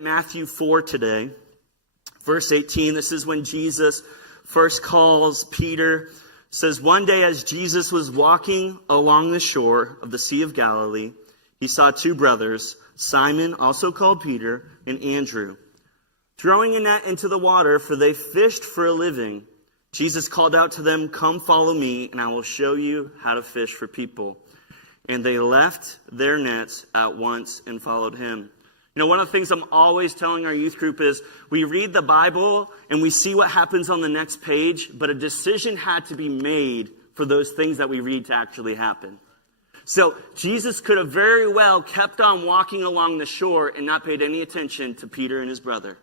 Matthew 4 today, verse 18. This is when Jesus first calls Peter. It says, one day as Jesus was walking along the shore of the Sea of Galilee, he saw two brothers, Simon, also called Peter, and Andrew, throwing a net into the water, for they fished for a living. Jesus called out to them, come follow me, and I will show you how to fish for people. And they left their nets at once and followed him. You know, one of the things I'm always telling our youth group is we read the Bible and we see what happens on the next page, but a decision had to be made for those things that we read to actually happen. So Jesus could have very well kept on walking along the shore and not paid any attention to Peter and his brother.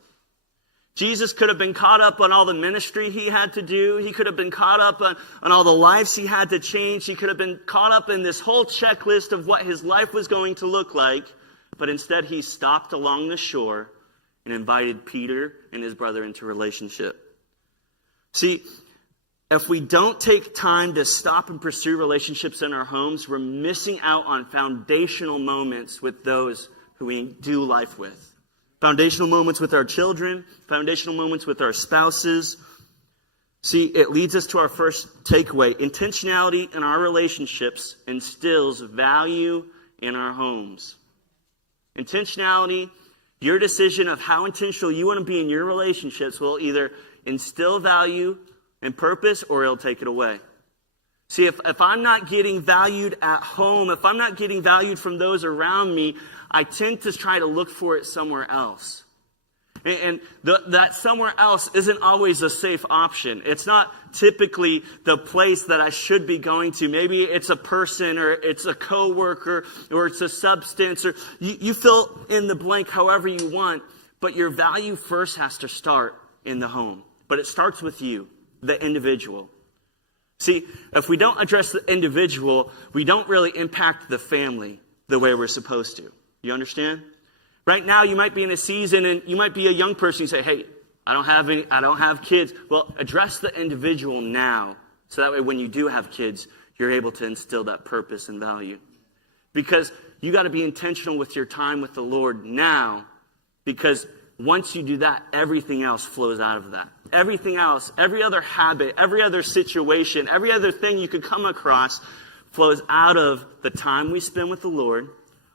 Jesus could have been caught up on all the ministry he had to do. He could have been caught up on all the lives he had to change. He could have been caught up in this whole checklist of what his life was going to look like. But instead, he stopped along the shore and invited Peter and his brother into relationship. See, if we don't take time to stop and pursue relationships in our homes, we're missing out on foundational moments with those who we do life with. Foundational moments with our children, foundational moments with our spouses. See, it leads us to our first takeaway. Intentionality in our relationships instills value in our homes. Intentionality, your decision of how intentional you want to be in your relationships will either instill value and purpose or it'll take it away. See, if I'm not getting valued at home, if I'm not getting valued from those around me, I tend to try to look for it somewhere else. And that somewhere else isn't always a safe option. It's not typically the place that I should be going to. Maybe it's a person or it's a coworker or it's a substance or you fill in the blank however you want. But your value first has to start in the home. But it starts with you, the individual. See, if we don't address the individual, we don't really impact the family the way we're supposed to. You understand? Right now, you might be in a season and you might be a young person. You say, hey, I don't have kids. Well, address the individual now. So that way when you do have kids, you're able to instill that purpose and value. Because you got to be intentional with your time with the Lord now. Because once you do that, everything else flows out of that. Everything else, every other habit, every other situation, every other thing you could come across flows out of the time we spend with the Lord,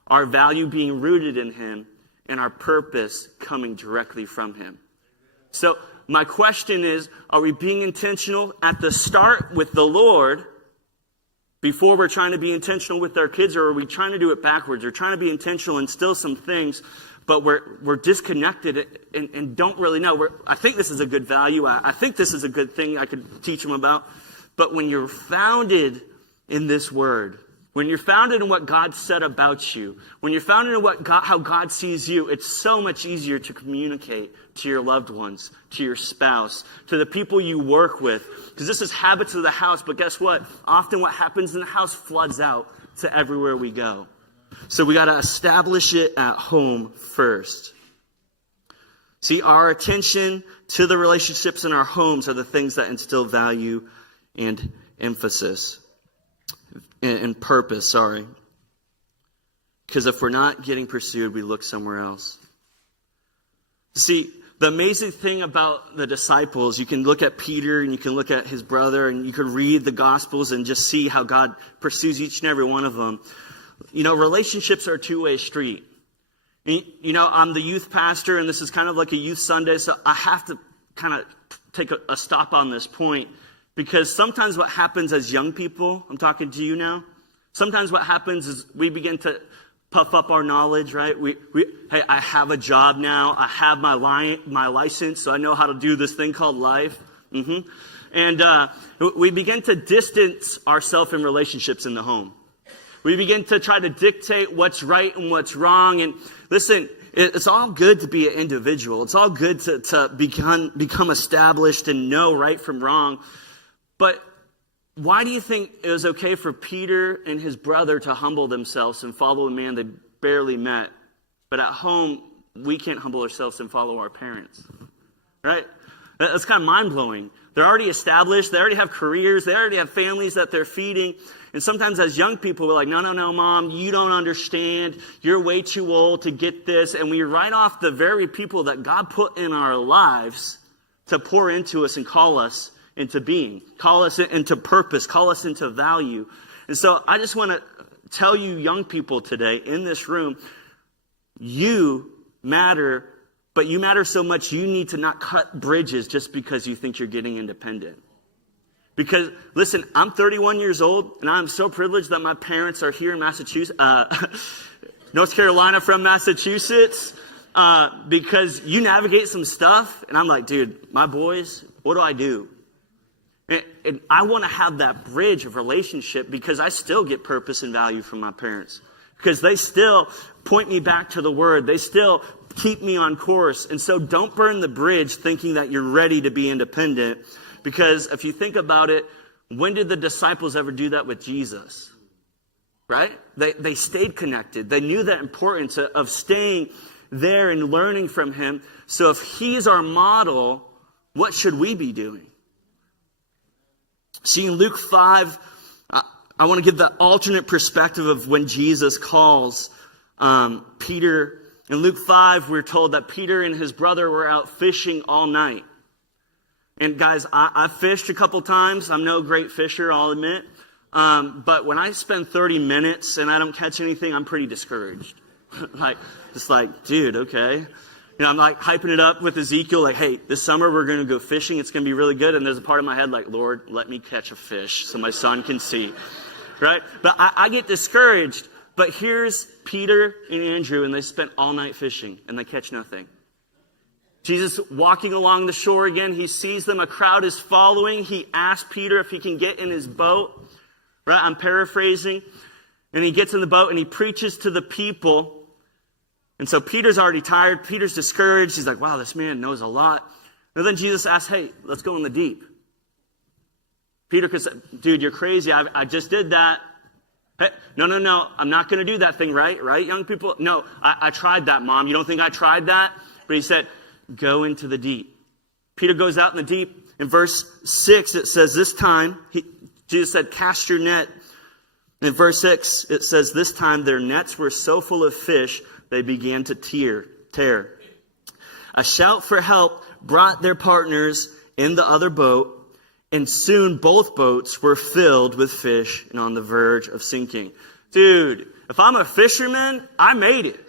our value being rooted in Him, and our purpose coming directly from Him. So my question is, are we being intentional at the start with the Lord before we're trying to be intentional with our kids, or are we trying to do it backwards? We're trying to be intentional and still some things, but we're disconnected and don't really know. I think this is a good value. I think this is a good thing I could teach them about. But when you're founded in this word, when you're founded in what God said about you, when you're founded in how God sees you, it's so much easier to communicate to your loved ones, to your spouse, to the people you work with. Because this is habits of the house, but guess what? Often what happens in the house floods out to everywhere we go. So we got to establish it at home first. See, our attention to the relationships in our homes are the things that instill value and emphasis. And purpose, Because if we're not getting pursued, we look somewhere else. See, the amazing thing about the disciples, you can look at Peter and you can look at his brother and you can read the Gospels and just see how God pursues each and every one of them. You know, relationships are a two-way street. You know, I'm the youth pastor and this is kind of like a youth Sunday, so I have to kind of take a stop on this point. Because sometimes what happens as young people, I'm talking to you now, sometimes what happens is we begin to puff up our knowledge, right? Hey, I have a job now. I have my license, so I know how to do this thing called life. And we begin to distance ourselves in relationships in the home. We begin to try to dictate what's right and what's wrong. And listen, it's all good to be an individual. It's all good to become established and know right from wrong. But why do you think it was okay for Peter and his brother to humble themselves and follow a man they barely met? But at home, we can't humble ourselves and follow our parents, right? That's kind of mind-blowing. They're already established. They already have careers. They already have families that they're feeding. And sometimes as young people, we're like, no, Mom, you don't understand. You're way too old to get this. And we write off the very people that God put in our lives to pour into us and call us into being, call us into purpose, call us into value. And so I just want to tell you young people today in this room, you matter, but you matter so much you need to not cut bridges just because you think you're getting independent. Because, listen, I'm 31 years old, and I'm so privileged that my parents are here in Massachusetts, North Carolina from Massachusetts, because you navigate some stuff, and I'm like, dude, my boys, what do I do? And I want to have that bridge of relationship because I still get purpose and value from my parents. Because they still point me back to the Word. They still keep me on course. And so don't burn the bridge thinking that you're ready to be independent. Because if you think about it, when did the disciples ever do that with Jesus? Right? They stayed connected. They knew the importance of staying there and learning from Him. So if He's our model, what should we be doing? See, in Luke 5, I want to give the alternate perspective of when Jesus calls Peter. In Luke 5, we're told that Peter and his brother were out fishing all night. And guys, I fished a couple times. I'm no great fisher, I'll admit. But when I spend 30 minutes and I don't catch anything, I'm pretty discouraged. Dude, okay. You know, I'm like hyping it up with Ezekiel, like, hey, this summer we're going to go fishing. It's going to be really good. And there's a part of my head like, Lord, let me catch a fish so my son can see. Right? But I get discouraged. But here's Peter and Andrew, and they spent all night fishing, and they catch nothing. Jesus walking along the shore again, he sees them. A crowd is following. He asks Peter if he can get in his boat. Right? I'm paraphrasing. And he gets in the boat, and he preaches to the people. And so Peter's already tired. Peter's discouraged. He's like, wow, this man knows a lot. And then Jesus asks, hey, let's go in the deep. Peter could say, dude, you're crazy. I just did that. Hey, no. I'm not going to do that thing, right? Right, young people? No, I tried that, Mom. You don't think I tried that? But he said, go into the deep. Peter goes out in the deep. In verse 6, it says, this time, Jesus said, cast your net. In verse 6, it says, this time their nets were so full of fish, they began to tear. A shout for help brought their partners in the other boat, and soon both boats were filled with fish and on the verge of sinking. Dude, if I'm a fisherman, I made it.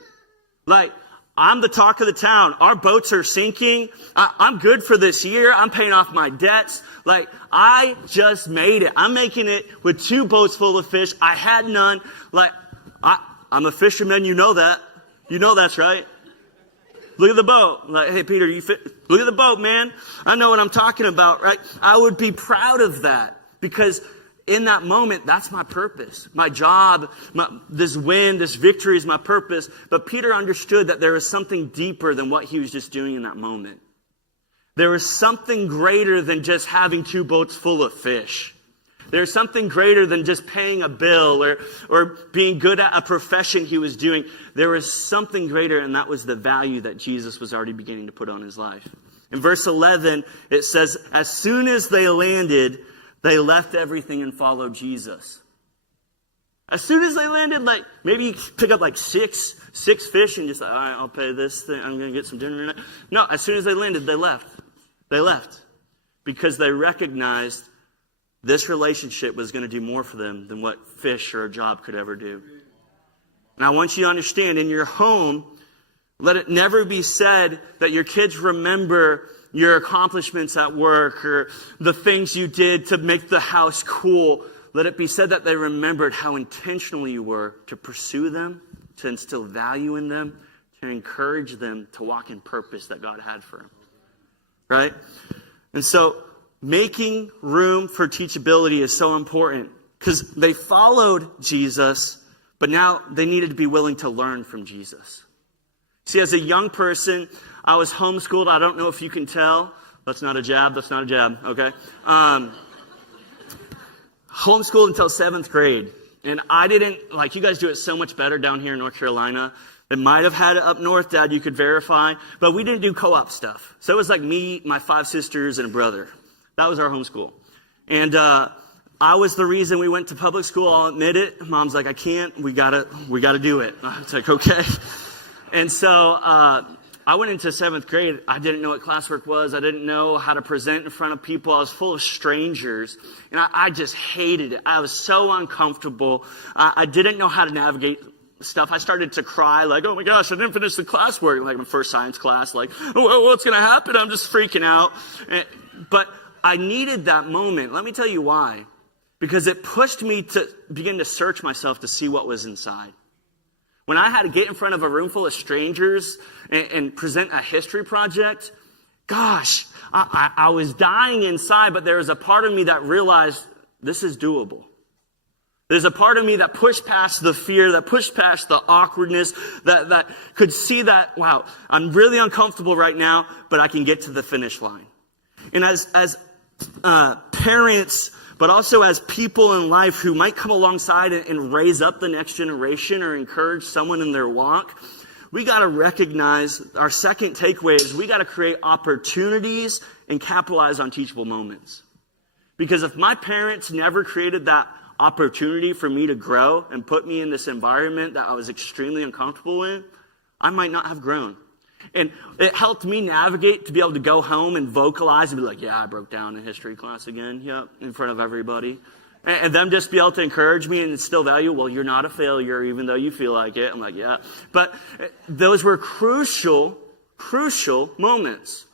Like, I'm the talk of the town. Our boats are sinking. I'm good for this year. I'm paying off my debts. Like, I just made it. I'm making it with 2 boats full of fish. I had none. Like, I'm a fisherman. You know that. You know that's right. Look at the boat. Like, hey, Peter, look at the boat, man. I know what I'm talking about, right? I would be proud of that because in that moment, that's my purpose. My job, this win, this victory is my purpose. But Peter understood that there was something deeper than what he was just doing in that moment. There was something greater than just having 2 boats full of fish. There's something greater than just paying a bill or being good at a profession he was doing. There was something greater, and that was the value that Jesus was already beginning to put on his life. In verse 11, it says, as soon as they landed, they left everything and followed Jesus. As soon as they landed, like maybe you pick up like six fish and just like, all right, I'll pay this thing. I'm going to get some dinner tonight. No, as soon as they landed, they left. They left because they recognized this relationship was going to do more for them than what fish or a job could ever do. And I want you to understand, in your home, let it never be said that your kids remember your accomplishments at work or the things you did to make the house cool. Let it be said that they remembered how intentional you were to pursue them, to instill value in them, to encourage them to walk in purpose that God had for them. Right? And so making room for teachability is so important because they followed Jesus, but now they needed to be willing to learn from Jesus. See, as a young person, I was homeschooled. I don't know if you can tell. That's not a jab. Okay. Homeschooled until 7th grade. And I didn't, like, you guys do it so much better down here in North Carolina. It might have had it up north, Dad, you could verify. But we didn't do co-op stuff. So it was like me, my 5 sisters, and a brother. That was our homeschool. And I was the reason we went to public school. I'll admit it. Mom's like, I can't. We gotta do it. I was like, okay. And so I went into 7th grade. I didn't know what classwork was. I didn't know how to present in front of people. I was full of strangers. And I just hated it. I was so uncomfortable. I didn't know how to navigate stuff. I started to cry like, oh my gosh, I didn't finish the classwork. Like my first science class, like, oh, what's going to happen? I'm just freaking out. But I needed that moment. Let me tell you why. Because it pushed me to begin to search myself to see what was inside. When I had to get in front of a room full of strangers and present a history project, gosh, I was dying inside, but there was a part of me that realized this is doable. There's a part of me that pushed past the fear, that pushed past the awkwardness, that could see that, wow, I'm really uncomfortable right now, but I can get to the finish line. And as parents, but also as people in life who might come alongside and raise up the next generation or encourage someone in their walk, we got to recognize our second takeaway is we got to create opportunities and capitalize on teachable moments. Because if my parents never created that opportunity for me to grow and put me in this environment that I was extremely uncomfortable in, I might not have grown. And it helped me navigate to be able to go home and vocalize and be like, yeah, I broke down in history class again. Yep, in front of everybody. And them just be able to encourage me and instill value. Well, you're not a failure, even though you feel like it. I'm like, yeah. But those were crucial moments.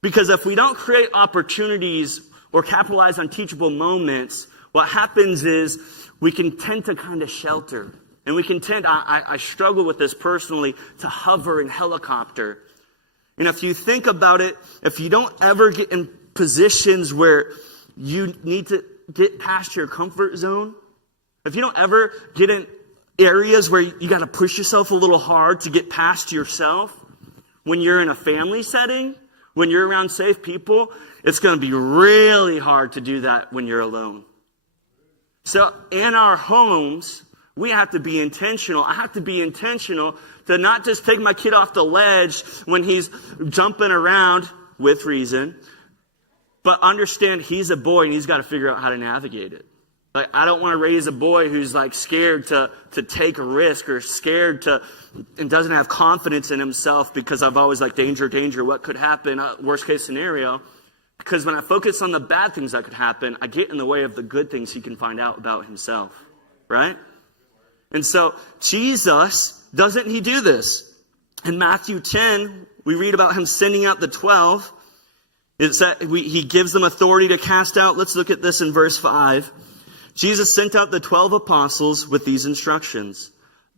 Because if we don't create opportunities or capitalize on teachable moments, what happens is we can tend to kind of shelter. And we can tend, I struggle with this personally, to hover and helicopter. And if you think about it, if you don't ever get in positions where you need to get past your comfort zone, if you don't ever get in areas where you got to push yourself a little hard to get past yourself, when you're in a family setting, when you're around safe people, it's going to be really hard to do that when you're alone. So in our homes, we have to be intentional. I have to be intentional to not just take my kid off the ledge when he's jumping around with reason, but understand he's a boy and he's got to figure out how to navigate it. Like, I don't want to raise a boy who's like scared to take a risk or scared to and doesn't have confidence in himself because I've always like danger, what could happen, worst case scenario. Because when I focus on the bad things that could happen, I get in the way of the good things he can find out about himself, right? And so Jesus, doesn't he do this? In Matthew 10, we read about him sending out the 12. He gives them authority to cast out. Let's look at this in verse 5. Jesus sent out the 12 apostles with these instructions.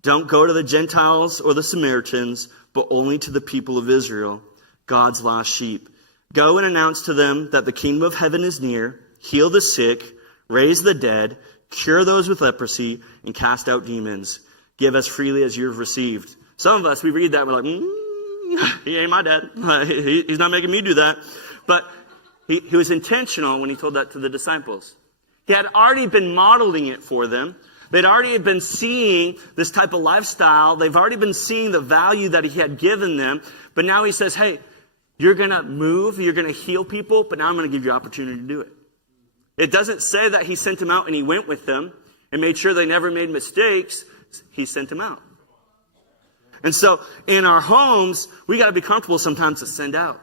Don't go to the Gentiles or the Samaritans, but only to the people of Israel, God's lost sheep. Go and announce to them that the kingdom of heaven is near. Heal the sick, raise the dead, cure those with leprosy, and cast out demons. Give as freely as you've received. Some of us, we read that, we're like, he ain't my dad. He's not making me do that. But he was intentional when he told that to the disciples. He had already been modeling it for them. They'd already been seeing this type of lifestyle. They've already been seeing the value that he had given them. But now he says, hey, you're going to move, you're going to heal people, but now I'm going to give you opportunity to do it. It doesn't say that he sent them out and he went with them and made sure they never made mistakes. He sent them out. And so in our homes, we got to be comfortable sometimes to send out.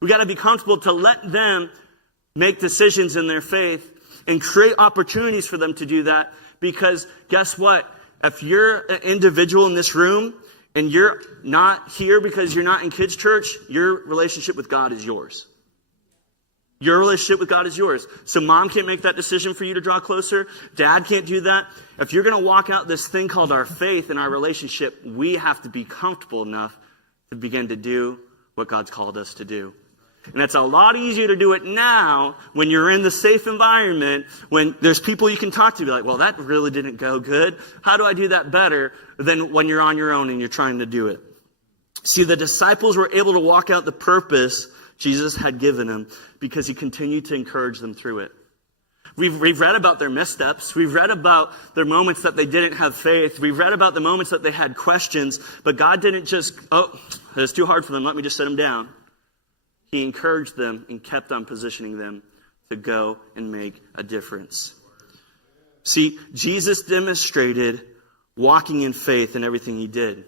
We got to be comfortable to let them make decisions in their faith and create opportunities for them to do that. Because guess what? If you're an individual in this room and you're not here because you're not in kids' church, your relationship with God is yours. Your relationship with God is yours. So mom can't make that decision for you to draw closer. Dad can't do that. If you're going to walk out this thing called our faith and our relationship, we have to be comfortable enough to begin to do what God's called us to do. And it's a lot easier to do it now when you're in the safe environment, when there's people you can talk to, be like, well, that really didn't go good. How do I do that better than when you're on your own and you're trying to do it? See, the disciples were able to walk out the purpose Jesus had given them because he continued to encourage them through it. We've read about their missteps. We've read about their moments that they didn't have faith. We've read about the moments that they had questions. But God didn't just, it's too hard for them. Let me just set them down. He encouraged them and kept on positioning them to go and make a difference. See, Jesus demonstrated walking in faith in everything he did.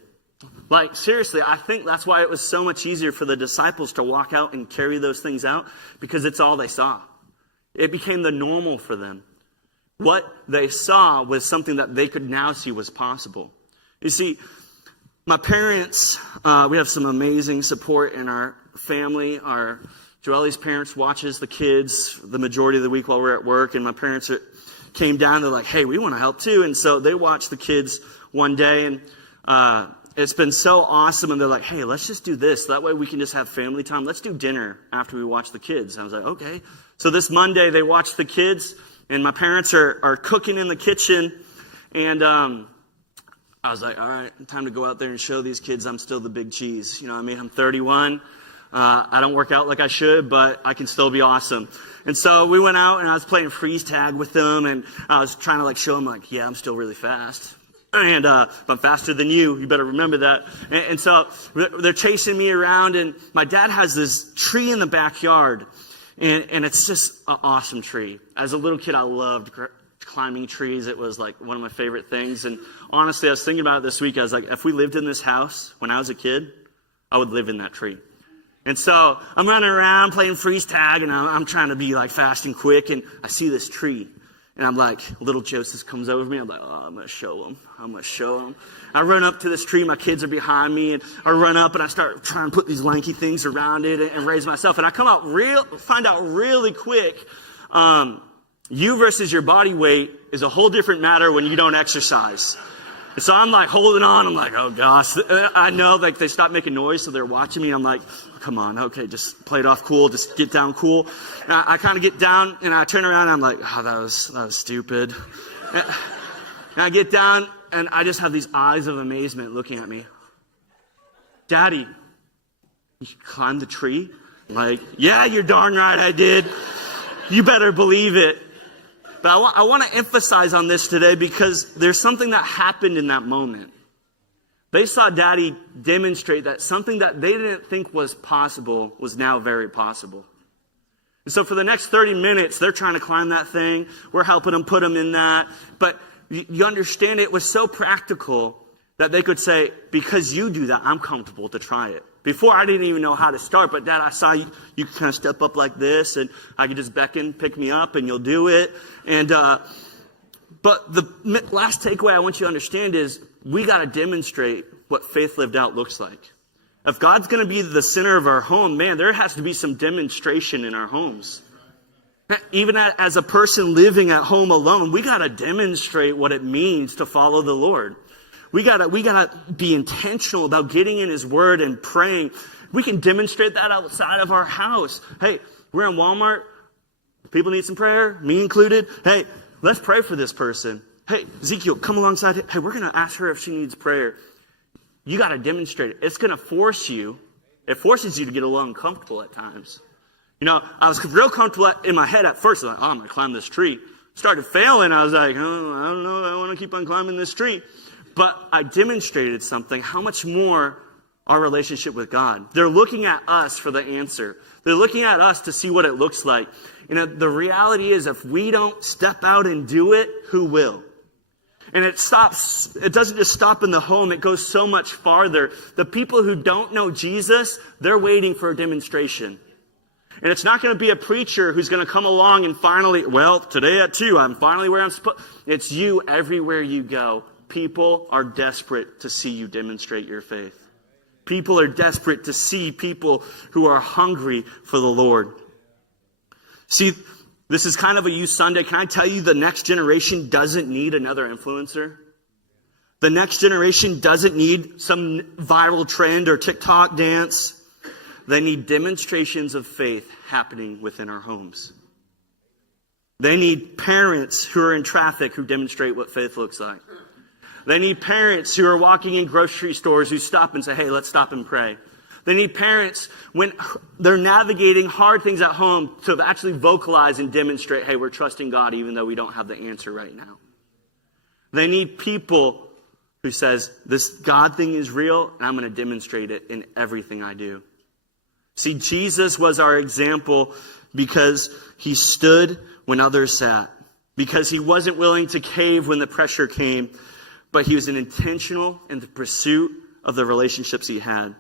Like, seriously, I think that's why it was so much easier for the disciples to walk out and carry those things out, because it's all they saw. It became the normal for them. What they saw was something that they could now see was possible. You see, my parents, we have some amazing support in our family. Joelle's parents watches the kids the majority of the week while we're at work, and my parents came down. They're like, hey, we want to help too. And so they watched the kids one day, and it's been so awesome. And they're like, hey, let's just do this. That way we can just have family time. Let's do dinner after we watch the kids. And I was like, okay. So this Monday they watched the kids, and my parents are cooking in the kitchen. And I was like, all right, time to go out there and show these kids I'm still the big cheese. You know what I mean? I'm 31. I don't work out like I should, but I can still be awesome. And so we went out, and I was playing freeze tag with them, and I was trying to show them yeah, I'm still really fast. And if I'm faster than you better remember that. And so they're chasing me around, and my dad has this tree in the backyard, and it's just an awesome tree. As a little kid, I loved climbing trees. It was one of my favorite things. And honestly, I was thinking about it this week. I was like, if we lived in this house when I was a kid, I would live in that tree. And so I'm running around playing freeze tag, and I'm trying to be fast and quick, and I see this tree. And I'm like, little Joseph comes over to me. I'm like, I'm going to show him. I'm going to show him. I run up to this tree. My kids are behind me. And I run up and I start trying to put these lanky things around it and raise myself. And I find out really quick, you versus your body weight is a whole different matter when you don't exercise. And so I'm holding on. I'm like, oh gosh. I know they stopped making noise, so they're watching me. I'm like, come on, okay, just play it off cool, just get down cool. And I kind of get down, and I turn around, and I'm like, oh, that was stupid. And I get down, and I just have these eyes of amazement looking at me. Daddy, you climbed the tree? I'm like, yeah, you're darn right I did. You better believe it. But I want to emphasize on this today, because there's something that happened in that moment. They saw Daddy demonstrate that something that they didn't think was possible was now very possible. And so for the next 30 minutes, they're trying to climb that thing. We're helping them put them in that. But you understand, it was so practical that they could say, because you do that, I'm comfortable to try it. Before, I didn't even know how to start. But Dad, I saw you kind of step up like this, and I could just beckon, pick me up, and you'll do it. And but the last takeaway I want you to understand is, we got to demonstrate what faith lived out looks like. If God's going to be the center of our home, man, there has to be some demonstration in our homes. Even as a person living at home alone, we got to demonstrate what it means to follow the Lord. We got to be intentional about getting in His Word and praying. We can demonstrate that outside of our house. Hey, we're in Walmart. People need some prayer, me included. Hey, let's pray for this person. Hey, Ezekiel, come alongside. Hey, we're going to ask her if she needs prayer. You got to demonstrate it. It's going to force you. It forces you to get a little uncomfortable at times. I was real comfortable in my head at first. I'm going to climb this tree. Started failing. I was like, oh, I don't know. I want to keep on climbing this tree. But I demonstrated something. How much more our relationship with God. They're looking at us for the answer. They're looking at us to see what it looks like. The reality is, if we don't step out and do it, who will? And it doesn't just stop in the home. It goes so much farther. The people who don't know Jesus, they're waiting for a demonstration. And it's not going to be a preacher who's going to come along and finally, today at 2, I'm finally where I'm supposed. It's you everywhere you go. People are desperate to see you demonstrate your faith. People are desperate to see people who are hungry for the Lord. See, this is kind of a youth Sunday. Can I tell you, the next generation doesn't need another influencer? The next generation doesn't need some viral trend or TikTok dance. They need demonstrations of faith happening within our homes. They need parents who are in traffic who demonstrate what faith looks like. They need parents who are walking in grocery stores who stop and say, hey, let's stop and pray. They need parents when they're navigating hard things at home to actually vocalize and demonstrate, hey, we're trusting God even though we don't have the answer right now. They need people who says, this God thing is real, and I'm going to demonstrate it in everything I do. See, Jesus was our example because he stood when others sat, because he wasn't willing to cave when the pressure came, but he was intentional in the pursuit of the relationships he had.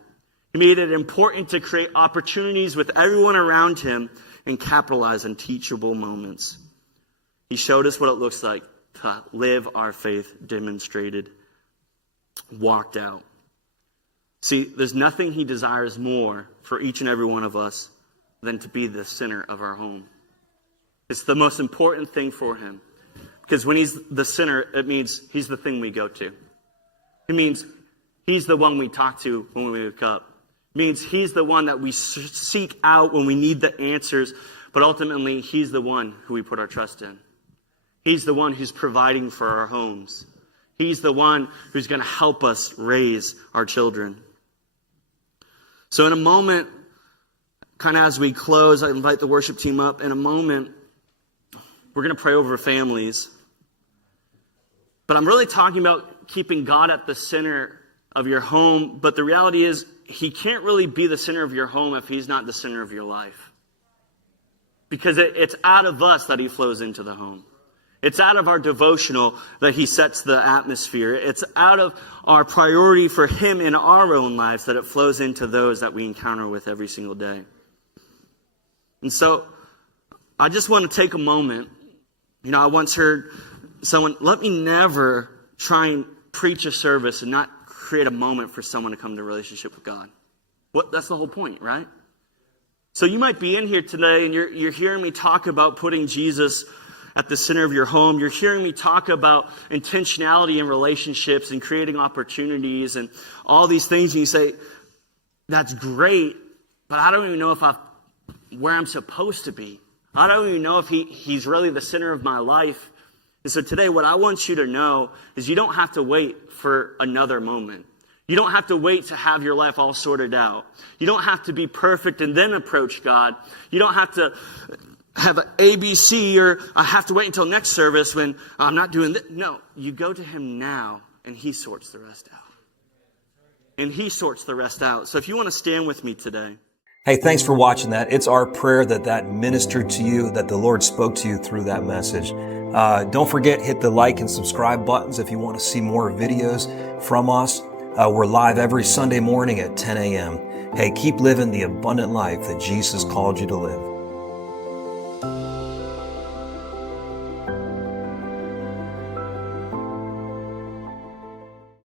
He made it important to create opportunities with everyone around him and capitalize on teachable moments. He showed us what it looks like to live our faith demonstrated, walked out. See, there's nothing he desires more for each and every one of us than to be the center of our home. It's the most important thing for him. Because when he's the center, it means he's the thing we go to. It means he's the one we talk to when we wake up. It means he's the one that we seek out when we need the answers. But ultimately, he's the one who we put our trust in. He's the one who's providing for our homes. He's the one who's going to help us raise our children. So in a moment, kind of as we close, I invite the worship team up. In a moment, we're going to pray over families. But I'm really talking about keeping God at the center of your home. But the reality is, he can't really be the center of your home if he's not the center of your life. Because it's out of us that he flows into the home. It's out of our devotional that he sets the atmosphere. It's out of our priority for him in our own lives that it flows into those that we encounter with every single day. And so I just want to take a moment. I once heard someone, let me never try and preach a service and not create a moment for someone to come to a relationship with God. That's the whole point, right? So you might be in here today and you're hearing me talk about putting Jesus at the center of your home. You're hearing me talk about intentionality in relationships and creating opportunities and all these things. And you say, that's great, but I don't even know where I'm supposed to be. I don't even know if he's really the center of my life. And so today, what I want you to know is you don't have to wait for another moment. You don't have to wait to have your life all sorted out. You don't have to be perfect and then approach God. You don't have to have an ABC or I have to wait until next service when I'm not doing this. No, you go to him now and he sorts the rest out. And he sorts the rest out. So if you want to stand with me today. Hey, thanks for watching that. It's our prayer that ministered to you, that the Lord spoke to you through that message. Don't forget, hit the like and subscribe buttons if you want to see more videos from us. We're live every Sunday morning at 10 a.m. Hey, keep living the abundant life that Jesus called you to live.